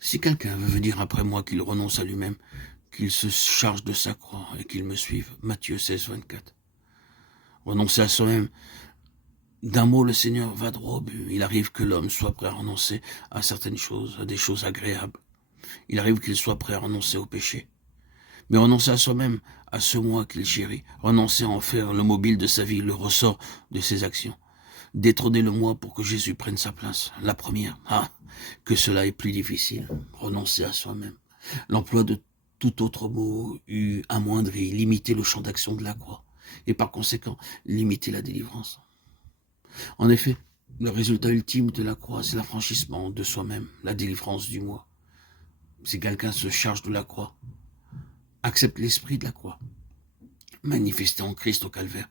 Si quelqu'un veut venir après moi, qu'il renonce à lui-même, qu'il se charge de sa croix et qu'il me suive. Matthieu 16, 24. Renoncer à soi-même. D'un mot, le Seigneur va droit au but. Il arrive que l'homme soit prêt à renoncer à certaines choses, à des choses agréables. Il arrive qu'il soit prêt à renoncer au péché. Mais renoncer à soi-même, à ce moi qu'il chérit, renoncer à en faire le mobile de sa vie, le ressort de ses actions. Détrôner le moi pour que Jésus prenne sa place. La première, que cela est plus difficile. Renoncer à soi-même. L'emploi de tout autre mot eût amoindri, limité le champ d'action de la croix. Et par conséquent, limiter la délivrance. En effet, le résultat ultime de la croix, c'est l'affranchissement de soi-même, la délivrance du moi. Si quelqu'un se charge de la croix, accepte l'esprit de la croix, manifesté en Christ au calvaire,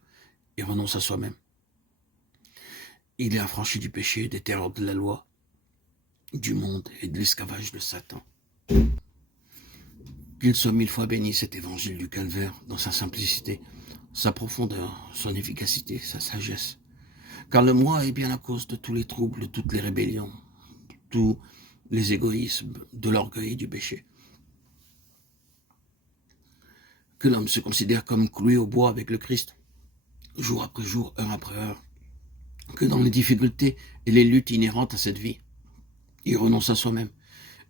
et renonce à soi-même, il est affranchi du péché, des terreurs de la loi, du monde et de l'esclavage de Satan. Qu'il soit 1000 fois béni cet évangile du calvaire, dans sa simplicité, sa profondeur, son efficacité, sa sagesse. Car le moi est bien la cause de tous les troubles, de toutes les rébellions, tous les égoïsmes, de l'orgueil et du péché. Que l'homme se considère comme cloué au bois avec le Christ, jour après jour, heure après heure. Que dans les difficultés et les luttes inhérentes à cette vie, il renonce à soi-même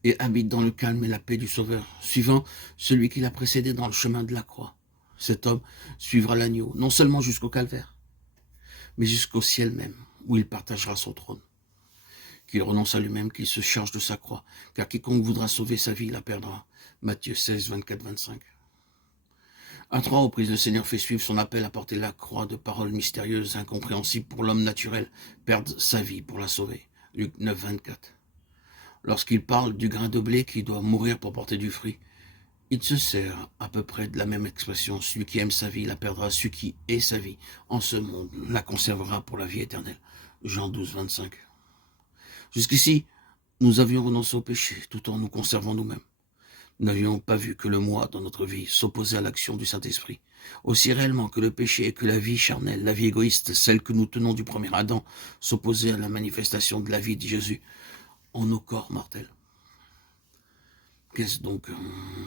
et habite dans le calme et la paix du Sauveur, suivant celui qui l'a précédé dans le chemin de la croix. Cet homme suivra l'agneau, non seulement jusqu'au calvaire, mais jusqu'au ciel même, où il partagera son trône. Qu'il renonce à lui-même, qu'il se charge de sa croix, car quiconque voudra sauver sa vie la perdra. Matthieu 16, 24, 25. À 3 reprises, le Seigneur fait suivre son appel à porter la croix de paroles mystérieuses, incompréhensibles pour l'homme naturel, perdre sa vie pour la sauver. Luc 9, 24. Lorsqu'il parle du grain de blé qui doit mourir pour porter du fruit, il se sert à peu près de la même expression. Celui qui aime sa vie la perdra, celui qui est sa vie en ce monde la conservera pour la vie éternelle. Jean 12, 25. Jusqu'ici, nous avions renoncé au péché tout en nous conservant nous-mêmes. Nous n'avions pas vu que le moi dans notre vie s'opposait à l'action du Saint-Esprit. Aussi réellement que le péché et que la vie charnelle, la vie égoïste, celle que nous tenons du premier Adam, s'opposait à la manifestation de la vie de Jésus en nos corps mortels. Qu'est-ce donc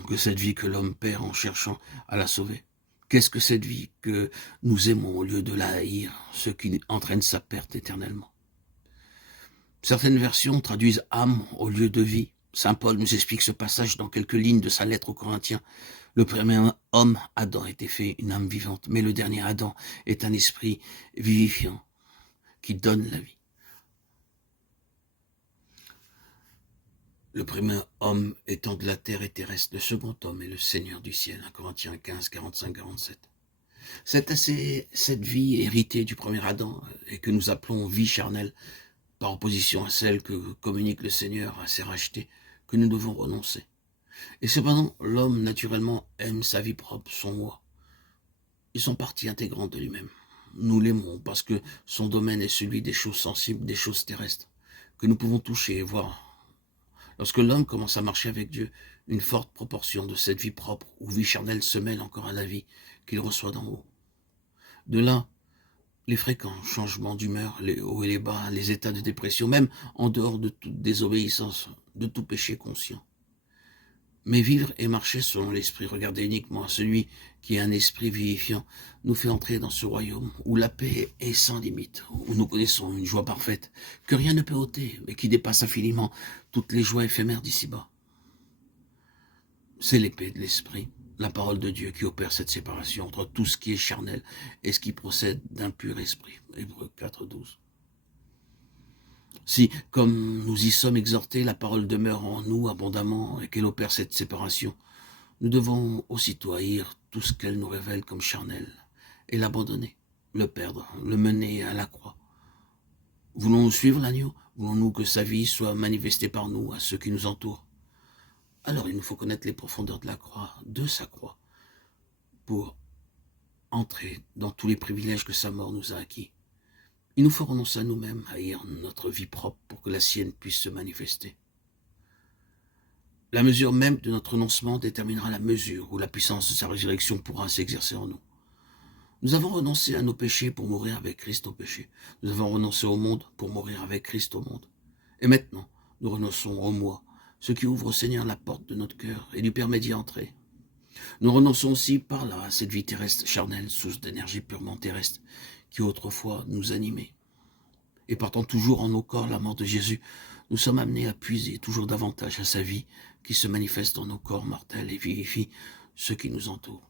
que cette vie que l'homme perd en cherchant à la sauver? Qu'est-ce que cette vie que nous aimons au lieu de la haïr, ce qui entraîne sa perte éternellement? Certaines versions traduisent âme au lieu de vie. Saint Paul nous explique ce passage dans quelques lignes de sa lettre aux Corinthiens. Le premier homme, Adam, était fait une âme vivante, mais le dernier Adam est un esprit vivifiant qui donne la vie. Le premier homme étant de la terre et terrestre, le second homme est le Seigneur du ciel. 1 Corinthiens 15, 45, 47. Cette vie héritée du premier Adam et que nous appelons vie charnelle, par opposition à celle que communique le Seigneur à ses rachetés, que nous devons renoncer. Et cependant, l'homme naturellement aime sa vie propre, son moi. Ils sont partie intégrante de lui-même. Nous l'aimons parce que son domaine est celui des choses sensibles, des choses terrestres, que nous pouvons toucher et voir. Lorsque l'homme commence à marcher avec Dieu, une forte proportion de cette vie propre ou vie charnelle se mêle encore à la vie qu'il reçoit d'en haut. De là, les fréquents changements d'humeur, les hauts et les bas, les états de dépression, même en dehors de toute désobéissance, de tout péché conscient. Mais vivre et marcher selon l'esprit, regarder uniquement à celui qui est un esprit vivifiant, nous fait entrer dans ce royaume où la paix est sans limite, où nous connaissons une joie parfaite, que rien ne peut ôter, mais qui dépasse infiniment toutes les joies éphémères d'ici-bas. C'est l'épée de l'esprit, la parole de Dieu qui opère cette séparation entre tout ce qui est charnel et ce qui procède d'un pur esprit. Hébreux 4, 12. Si, comme nous y sommes exhortés, la parole demeure en nous abondamment et qu'elle opère cette séparation, nous devons aussitôt haïr tout ce qu'elle nous révèle comme charnel et l'abandonner, le perdre, le mener à la croix. Voulons-nous suivre l'agneau? Voulons-nous que sa vie soit manifestée par nous à ceux qui nous entourent? Alors il nous faut connaître les profondeurs de la croix, de sa croix, pour entrer dans tous les privilèges que sa mort nous a acquis. Il nous faut renoncer à nous-mêmes, haïr notre vie propre pour que la sienne puisse se manifester. La mesure même de notre renoncement déterminera la mesure où la puissance de sa résurrection pourra s'exercer en nous. Nous avons renoncé à nos péchés pour mourir avec Christ au péché. Nous avons renoncé au monde pour mourir avec Christ au monde. Et maintenant, nous renonçons au moi ce qui ouvre au Seigneur la porte de notre cœur et lui permet d'y entrer. Nous renonçons aussi par là à cette vie terrestre charnelle, source d'énergie purement terrestre, qui autrefois nous animait. Et partant toujours en nos corps la mort de Jésus, nous sommes amenés à puiser toujours davantage à sa vie qui se manifeste dans nos corps mortels et vivifie ceux qui nous entourent.